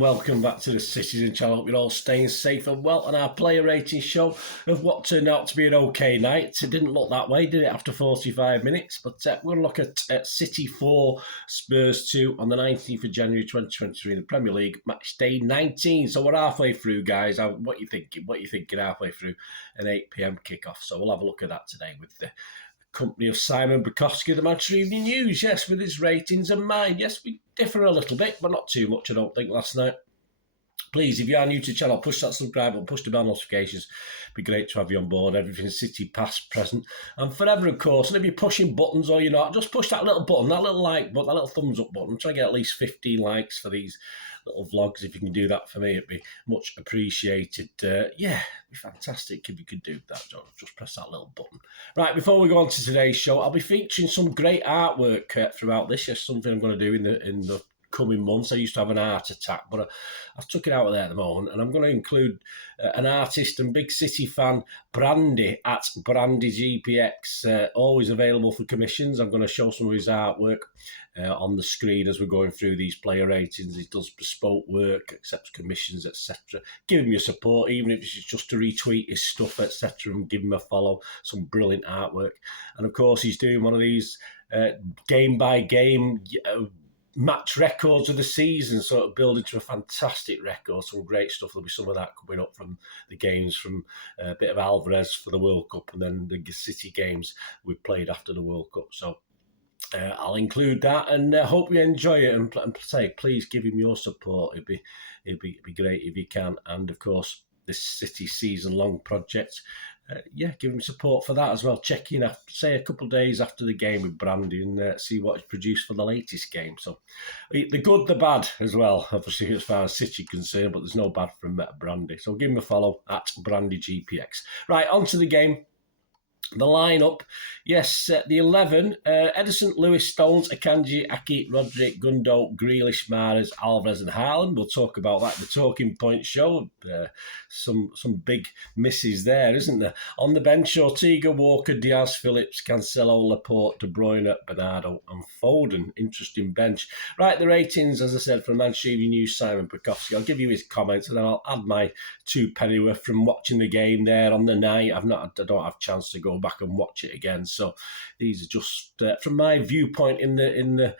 and welcome back to the Citizen channel. Hope you're all staying safe and well on our player rating show of what turned out to be an okay night. It didn't look that way, did it, after 45 minutes? But we're going to look at City 4, Spurs 2 on the 19th of January 2023 in the Premier League, match day 19. So we're halfway through, guys. What are you thinking? What are you thinking halfway through an 8 p.m. kickoff? So we'll have a look at that today with the company of Simon Bajkowski, the Manchester Evening News, yes, with his ratings and mine. Yes, we differ a little bit, but not too much, I don't think, last night. Please, if you are new to the channel, push that subscribe button, push the bell notifications. It'd be great to have you on board. Everything City, past, present, and forever, of course. And if you're pushing buttons or you're not, just push that little button, that little like button, that little thumbs up button. I'm trying to get at least 15 likes for these little vlogs. If you can do that for me, it'd be much appreciated. Yeah, it'd be fantastic if you could do that. Just press that little button. Right, before we go on to today's show, I'll be featuring some great artwork throughout this. Yes, something I'm going to do in the coming months. I used to have an art attack, but I've took it out of there at the moment, and I'm going to include an artist and big City fan, Brandy, at Brandy GPX, always available for commissions. I'm going to show some of his artwork on the screen as we're going through these player ratings. He does bespoke work, accepts commissions, etc. Give him your support, even if it's just to retweet his stuff, etc., and give him a follow. Some brilliant artwork. And of course, he's doing one of these game by game match records of the season, sort of building to a fantastic record. Some great stuff. There'll be some of that coming up from the games, from a bit of Alvarez for the World Cup, and then the City games we played after the World Cup. So I'll include that, and hope you enjoy it. And say, please give him your support. It'd be great if you can. And of course, this City season-long project, yeah, give him support for that as well. Check in, after, say, a couple of days after the game with Brandy, and see what is produced for the latest game. So the good, the bad as well, obviously, as far as City concerned, but there's no bad from Brandy. So give him a follow at Brandy GPX. Right, on to the game. The lineup, yes, the 11, Edison, Lewis, Stones, Akanji, Aki, Roderick, Gundo, Grealish, Mahrez, Alvarez and Haaland. We'll talk about that in the Talking Point show. Some big misses there, isn't there? On the bench, Ortega, Walker, Diaz, Phillips, Cancelo, Laporte, De Bruyne, Bernardo and Foden. Interesting bench. Right, the ratings, as I said, from Manchester Evening News, Simon Bajkowski. I'll give you his comments and then I'll add my 2 pennyworth from watching the game there on the night. I don't have a chance to go back and watch it again, so these are just from my viewpoint in the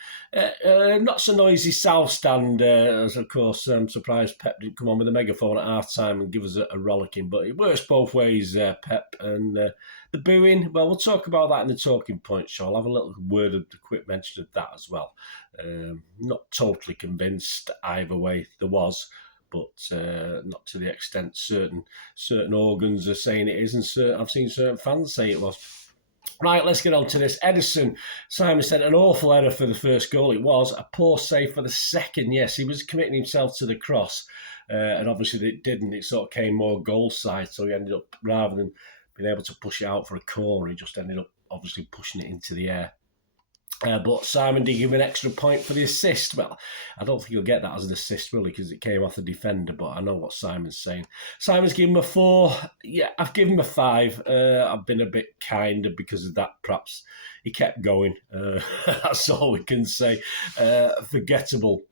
not so noisy south stand, as of course I'm surprised Pep didn't come on with a megaphone at half time and give us a rollicking, but it works both ways, Pep. And the booing, well, we'll talk about that in the Talking Point show. I'll have a little word of the quick mention of that as well. Not totally convinced either way there was, but not to the extent certain organs are saying it is, and I've seen certain fans say it was. Right, let's get on to this. Edison, Simon said, an awful error for the first goal. It was a poor save for the second. Yes, he was committing himself to the cross, and obviously it didn't. It sort of came more goal side, so he ended up, rather than being able to push it out for a corner, he just ended up obviously pushing it into the air. But Simon did give him an extra point for the assist. Well, I don't think he'll get that as an assist, really, because it came off the defender, but I know what Simon's saying. Simon's given him a 4. Yeah, I've given him a 5. I've been a bit kinder because of that, perhaps. He kept going. That's all we can say. Forgettable,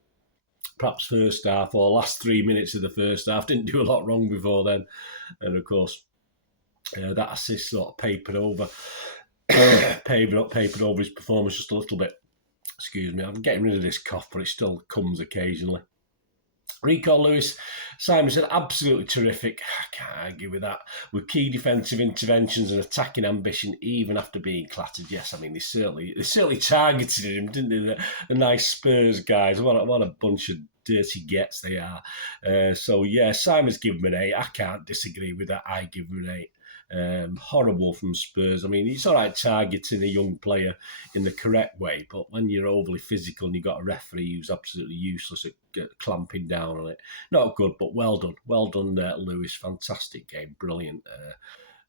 perhaps, first half, or last 3 minutes of the first half. Didn't do a lot wrong before then. And, of course, that assist sort of papered over. Papered over his performance just a little bit. Excuse me, I'm getting rid of this cough, but it still comes occasionally. Rico Lewis, Simon said, absolutely terrific. I can't argue with that. With key defensive interventions and attacking ambition, even after being clattered. Yes, I mean, they certainly targeted him, didn't they? The nice Spurs guys. What a bunch of dirty gets they are. So, yeah, Simon's given him an 8. I can't disagree with that. I give him an 8. Horrible from Spurs. I mean, it's all right targeting a young player in the correct way, but when you're overly physical and you've got a referee who's absolutely useless at clamping down on it, not good, but well done. Well done, Lewis. Fantastic game. Brilliant.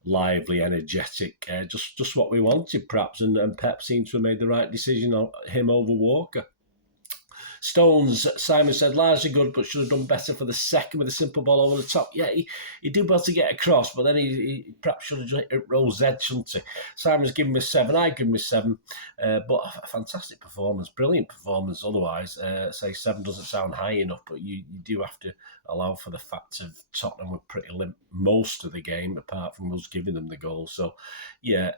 Lively, energetic. Just what we wanted, perhaps, and Pep seems to have made the right decision on him over Walker. Stones, Simon said, largely good, but should have done better for the second with a simple ball over the top. Yeah, he did well to get across, but then he perhaps should have just hit Rose edge, shouldn't he? Simon's given me 7, I give him a 7. But a fantastic performance, brilliant performance otherwise. Say 7 doesn't sound high enough, but you do have to allow for the fact of Tottenham were pretty limp most of the game, apart from us giving them the goal. So, yeah,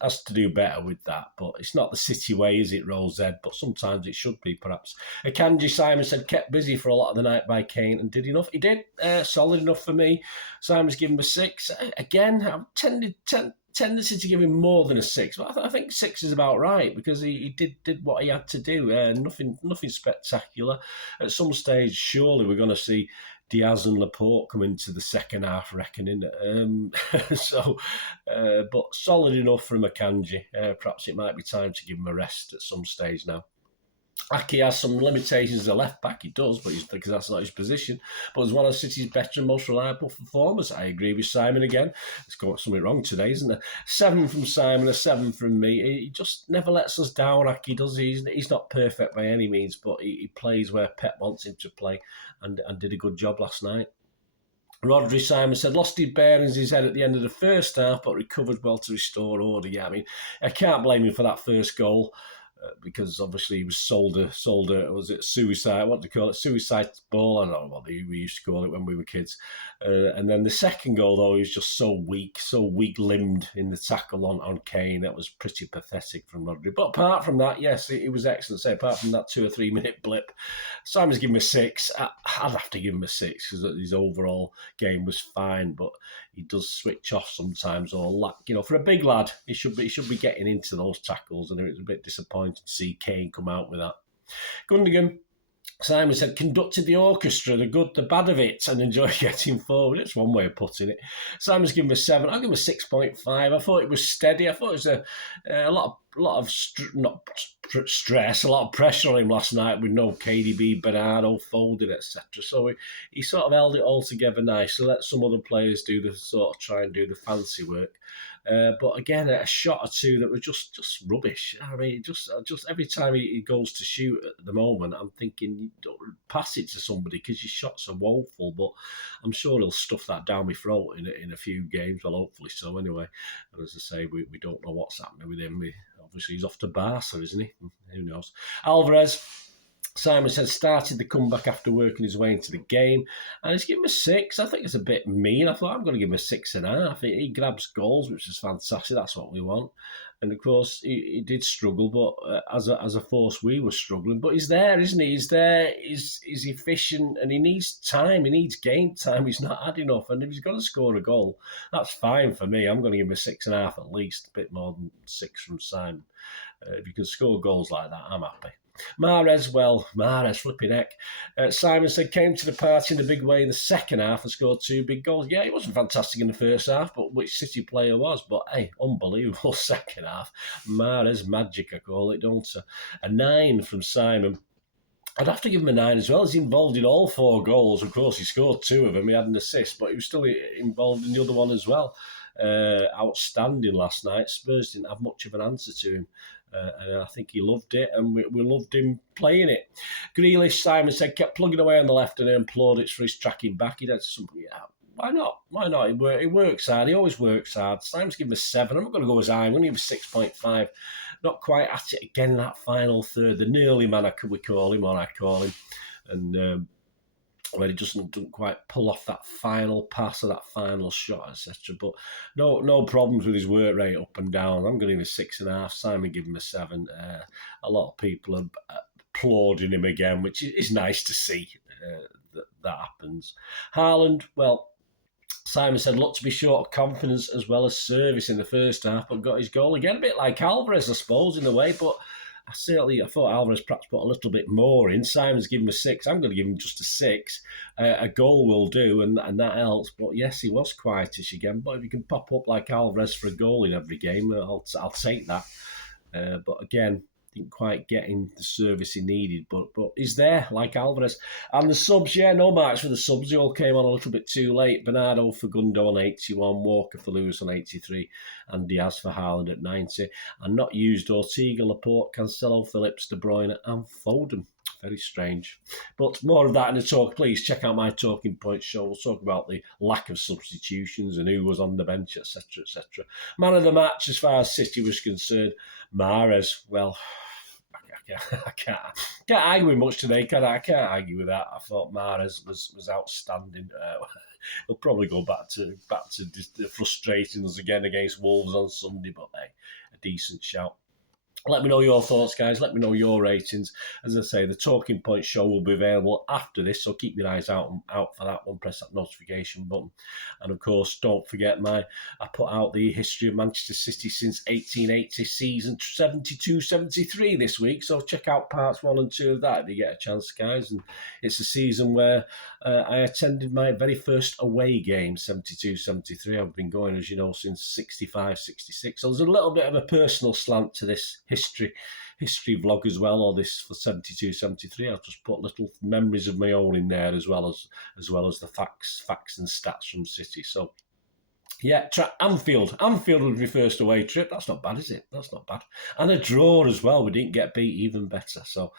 has to do better with that. But it's not the City way, is it, Rose Ed? But sometimes it should be, perhaps. Akanji, Simon said, kept busy for a lot of the night by Kane and did enough. He did. Solid enough for me. Simon's given him a 6. Again, I've tendency to give him more than a 6, but I think 6 is about right because he did what he had to do. Nothing spectacular. At some stage, surely we're going to see Diaz and Laporte come into the second half reckoning. But solid enough from Akanji. Perhaps it might be time to give him a rest at some stage now. Aki has some limitations as a left back. He does, but because that's not his position. But as one of City's better and most reliable performers, I agree with Simon again. It's got something wrong today, isn't there? 7 from Simon, a 7 from me. He just never lets us down, Aki, does he? He's not perfect by any means, but he plays where Pep wants him to play and did a good job last night. Rodri, Simon said, lost his bearings in his head at the end of the first half, but recovered well to restore order. Yeah, I mean, I can't blame him for that first goal. Because obviously he was sold a was it suicide? What do you call it? Suicide ball? I don't know what we used to call it when we were kids. And then the second goal, though, he was just so weak-limbed in the tackle on Kane. That was pretty pathetic from Rodri. But apart from that, yes, it was excellent. Say apart from that 2 or 3 minute blip, Simon's given him a 6. I'd have to give him a 6 because his overall game was fine, but he does switch off sometimes or lack. For a big lad, he should be getting into those tackles, and it was a bit disappointing to see Kane come out with that. Gundogan, Simon said, conducted the orchestra, the good, the bad of it, and enjoy getting forward. It's one way of putting it. Simon's given him a 7. I'll give him a 6.5. I thought it was steady. I thought it was a lot of stress, a lot of pressure on him last night with no KDB, Bernardo, Foden, etc. So he sort of held it all together nicely. Let some other players try and do the fancy work. But again, a shot or two that were just rubbish. I mean, just every time he goes to shoot at the moment, I'm thinking, you don't pass it to somebody because your shots are woeful. But I'm sure he'll stuff that down my throat in a few games. Well, hopefully so anyway. And as I say, we don't know what's happening with him. Obviously, he's off to Barca, isn't he? Who knows? Alvarez, Simon said, started the comeback after working his way into the game, and he's given him a 6. I think it's a bit mean. I thought I'm going to give him a 6.5. He grabs goals, which is fantastic. That's what we want. And of course, he did struggle, but as a force, we were struggling. But he's there, isn't he? He's there. He's efficient, and he needs time. He needs game time. He's not had enough, and if he's going to score a goal, that's fine for me. I'm going to give him a 6.5 at least, a bit more than 6 from Simon. If you can score goals like that, I'm happy. MAHREZ, flipping heck. Simon said, came to the party in a big way in the second half and scored 2 big goals. Yeah, he wasn't fantastic in the first half, but which City player was? But hey, unbelievable second half. MAHREZ magic, I call it, don't I? A 9 from Simon. I'd have to give him a 9 as well. He's involved in all 4 goals. Of course, he scored 2 of them. He had an assist, but he was still involved in the other one as well. Outstanding last night. Spurs didn't have much of an answer to him. And I think he loved it, and we loved him playing it. Grealish, Simon said, kept plugging away on the left and earned plaudits for his tracking back. He did something, yeah, why not? Why not? He works hard. He always works hard. Simon's given him a 7. I'm not going to go as high. I'm going to give him a 6.5. Not quite at it again in that final third. The nearly man, I call him. And where he doesn't quite pull off that final pass or that final shot, etc. But no problems with his work rate up and down. I'm going to give him a 6.5. Simon give him a 7. A lot of people are applauding him again, which is nice to see that happens. Haaland, well, Simon said, looked to be short of confidence as well as service in the first half, but got his goal again. A bit like Alvarez, I suppose, in a way, but I thought Alvarez perhaps put a little bit more in. Simon's given him a 6. I'm going to give him just a 6. A goal will do, and that helps. But yes, he was quietish again. But if you can pop up like Alvarez for a goal in every game, I'll take that. But again, didn't quite get in the service he needed, but he's there, like Alvarez. And the subs, no marks for the subs. They all came on a little bit too late. Bernardo for Gundo on 81, Walker for Lewis on 83, and Diaz for Haaland at 90. And not used Ortega, Laporte, Cancelo, Phillips, De Bruyne and Foden. Very strange. But more of that in the talk. Please check out my Talking Points show. We'll talk about the lack of substitutions and who was on the bench, etc., etc. Man of the match, as far as City was concerned, MAHREZ. Well, I can't argue with much today, can I? I can't argue with that. I thought MAHREZ was outstanding. He'll probably go back to frustrating us again against Wolves on Sunday, but hey, a decent shout. Let me know your thoughts, guys. Let me know your ratings. As I say, the Talking Point show will be available after this, so keep your eyes out for that one. Press that notification button. And, of course, don't forget I put out the history of Manchester City since 1880, season 72-73 this week. So check out parts 1 and 2 of that if you get a chance, guys. And it's a season where I attended my very first away game, 72-73. I've been going, as you know, since 65-66. So there's a little bit of a personal slant to this history vlog as well, or this for 72-73. I've just put little memories of my own in there as well as the facts and stats from City. So yeah, Anfield was my first away trip. That's not bad, is it? That's not bad. And a draw as well. We didn't get beat, even better. So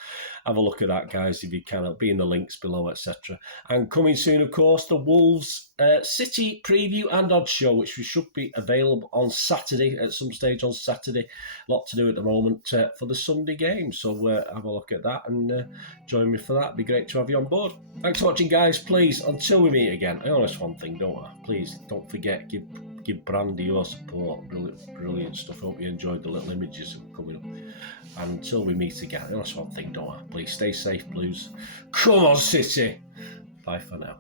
have a look at that, guys, if you can. It'll be in the links below, etc. And coming soon, of course, the Wolves City preview and odds show, which we should be available on Saturday, at some stage on Saturday. A lot to do at the moment for the Sunday game. So have a look at that and join me for that. It'd be great to have you on board. Thanks for watching, guys. Please, until we meet again, I always one thing, don't I? Please don't forget, give Brandy your support. Brilliant stuff. Hope you enjoyed the little images coming up. And until we meet again, that's one thing, don't I? Please stay safe, Blues. Come on, City. Bye for now.